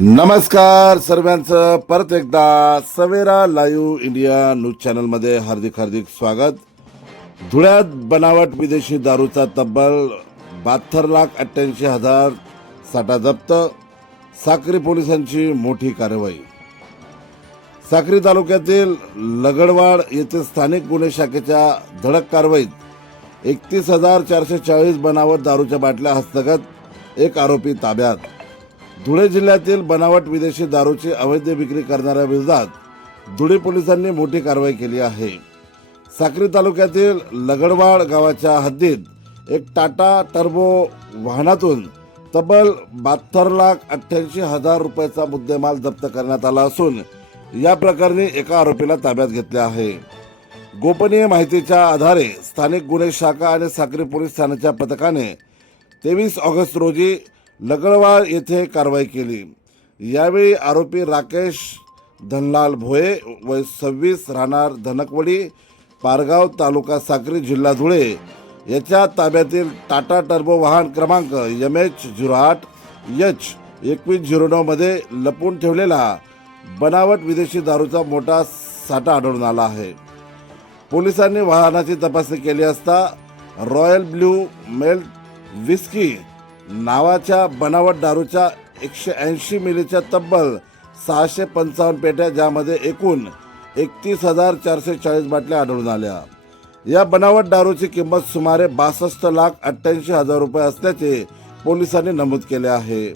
नमस्कार सर्वांचं परत एकदा सवेरा लाईव्ह इंडिया न्यूज चॅनलमध्ये हार्दिक स्वागत। धुळ्यात बनावट विदेशी दारूचा तब्बल 72,88,000 साठा जप्त। साक्री पोलिसांची मोठी कारवाई। साक्री तालुक्यातील लगडवाड येथे स्थानिक गुन्हे शाखेच्या धडक कारवाईत 31,440 बनावट दारूच्या बाटल्या हस्तगत, एक आरोपी ताब्यात। धुळे जिल्ह्यातील बनावट विदेशी दारूची अवैध विक्री करणाऱ्या विरोधात धुळे पोलिसांनी मोठी कारवाई केली आहे। साक्री तालुक्यातील लगडवाड गावाच्या हद्दीत एक टाटा टर्बो वाहनातून तब्बल 72,88,000 रुपयाचा मुद्देमाल जप्त करण्यात आला असून या प्रकरणी एका आरोपीला ताब्यात घेतले आहे। गोपनीय माहितीच्या आधारे स्थानिक गुन्हे शाखा आणि साक्री पोलीस ठाण्याच्या पथकाने 23 ऑगस्ट रोजी लगडवाड येथे कारवाई केली। यावेळी आरोपी राकेश धनलाल भोये वय 26 राहणार धनकवडी पारगाव तालुका साक्री जिल्हा धुळे याच्या ताब्यातील टाटा टर्बो वाहन क्रमांक MH08H2109 मध्ये लपून ठेवलेला बनावट विदेशी दारूचा मोठा साठा आढळून आला आहे। पोलिसांनी वाहनाची तपासणी केली असता रॉयल ब्ल्यू मेल्ट विस्की नावाच्या बनावट दारूच्या 180 मिलीच्या तब्बल 655 पेट्या, ज्यामध्ये एकूण 31,440 बाटल्या आढळून आल्या। या बनावट दारूची किंमत सुमारे 62,88,000 रुपये असल्याचे पोलिसांनी नमूद केले आहे।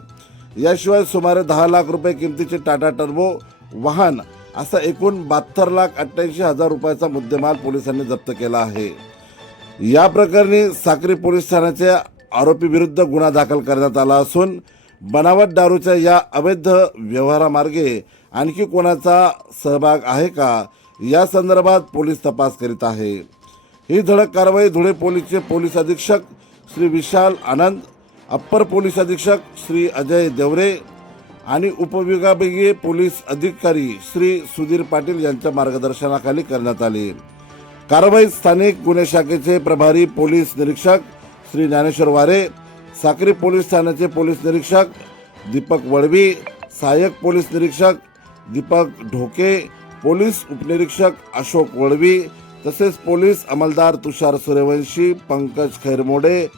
याशिवाय सुमारे 10 लाख रुपये किमतीचे टाटा टर्बो वाहन असा एकूण 72,88,000 रुपयाचा मुद्देमाल पोलिसांनी जप्त केला आहे। या प्रकरणी साक्री पोलीस ठाण्याचे आरोपी विरुद्ध गुन्हा दाखल करण्यात आला असून बनावट दारूच्या या अवैध व्यवहारामार्गे आणखी कोणाचा सहभाग आहे का या संदर्भात पोलीस तपास करीत आहे। ही धडक कारवाई धुळे पोलीसचे पोलीस अधीक्षक श्री विशाल आनंद, अप्पर पोलीस अधीक्षक श्री अजय देवरे आणि उपविभागीय पोलीस अधिकारी श्री सुधीर पाटील यांच्या मार्गदर्शनाखाली करण्यात आली। कारवाईत स्थानिक गुन्हे शाखेचे प्रभारी पोलीस निरीक्षक श्री ज्ञानेश्वर वारे, साक्री पोलीस ठाण्याचे पोलीस निरीक्षक दीपक वळवी, सहाय्यक पोलीस निरीक्षक दीपक ढोके, पोलीस उपनिरीक्षक अशोक वळवी तसेच पोलीस अंमलदार तुषार सूर्यवंशी, पंकज खैरमोडे,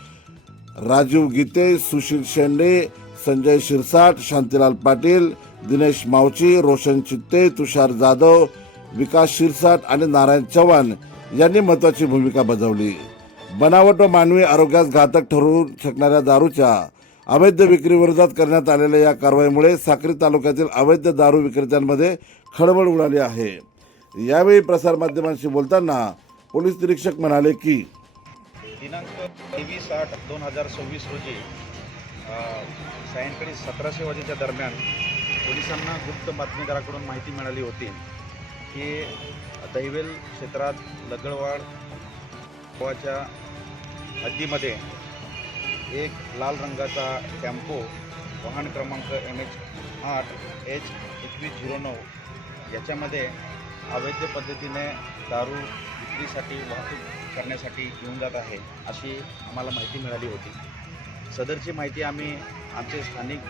राजीव गीते, सुशील शेंडे, संजय शिरसाट, शांतीलाल पाटील, दिनेश मावची, रोशन चित्ते, तुषार जाधव, विकास शिरसाट आणि नारायण चव्हाण यांनी महत्त्वाची भूमिका बजावली। बनावट व मानवी आरोग्यास घातक ठरू शकणाऱ्या दारूच्या अवैध विक्रीविरोधात करण्यात आलेल्या या कारवाईमुळे साक्री तालुक्यातील अवैध दारू विक्रेत्यांमध्ये खळबळ उडाली आहे। यावेळी प्रसारमाध्यमांशी बोलताना पोलीस निरीक्षक म्हणाले की दिनांक 23/8/2026 रोजी सायंकाळी 1700 वाजेच्या दरम्यान पोलिसांना गुप्त बातमीदाराकडून माहिती मिळाली होती की दहिवेल क्षेत्रात लगडवाड गावाच्या हद्दीमध्ये एक लाल रंगाचा टेम्पो वाहन क्रमांक MH08H2109 याच्यामध्ये अवैध पद्धतीने दारू विक्रीसाठी वाहतूक करण्यासाठी घेऊन जात आहे अशी आम्हाला माहिती मिळाली होती। सदरची माहिती आम्ही आमचे स्थानिक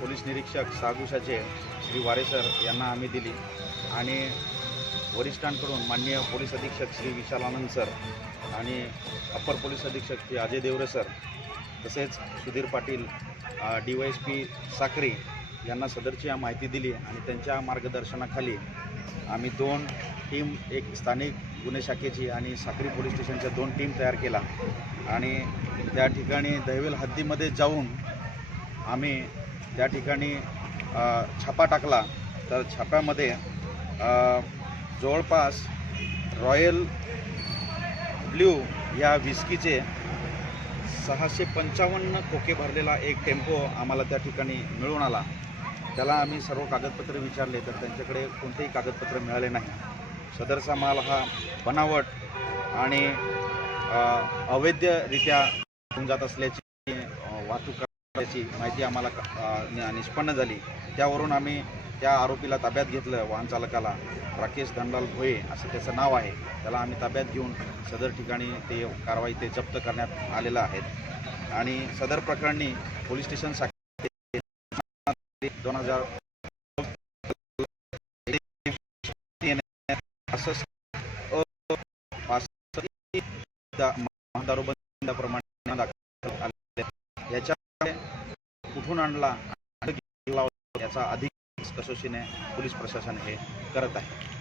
पोलीस निरीक्षक सागुशाचे श्री वारे सर यांना आम्ही दिली आणि वरिष्ठांकडून माननीय पोलीस अधीक्षक श्री विशाल आनंद सर आणि अप्पर पोलीस अधीक्षक श्री अजय देवरे सर तसेच सुधीर पाटील DYSP साक्री यांना सदरची माहिती दिली आणि त्यांच्या मार्गदर्शनाखाली आम्ही 2 टीम, एक स्थानिक गुन्हे शाखेची आणि साक्री पोलीस स्टेशनच्या 2 टीम तयार केला आणि त्या ठिकाणी दहिवेल हद्दीमध्ये जाऊन आम्ही त्या ठिकाणी छापा टाकला। तर छाप्यामध्ये जवळपास रॉयल ब्ल्यू या विस्कीचे 655 खोके भरलेला एक टेम्पो आम्हाला त्या ठिकाणी मिळून आला। त्याला आम्ही सर्व कागदपत्रे विचारले तर त्यांच्याकडे कोणतेही कागदपत्र मिळाले नाही। सदरचा माल हा बनावट आणि अवैधरित्या जात असल्याची वाहतूक करण्याची माहिती आम्हाला निष्पन्न झाली। त्यावरून आम्ही त्या आरोपीला ताब्यात घेतलं. वाहन चालकाला राकेश धनलाल भोये असं त्याचं नाव आहे. त्याला आम्ही ताब्यात घेऊन सदर ठिकाणी ते कारवाई ते जप्त करण्यात आलेलं आहे आणि सदर प्रकरणी पोलीस स्टेशन शाखेत 2000 दारूबंदीप्रमाणे दाखल आले. याच्या कुठून आणला याचा अधिक कसोशीने पोलीस प्रशासन हे करत आहे.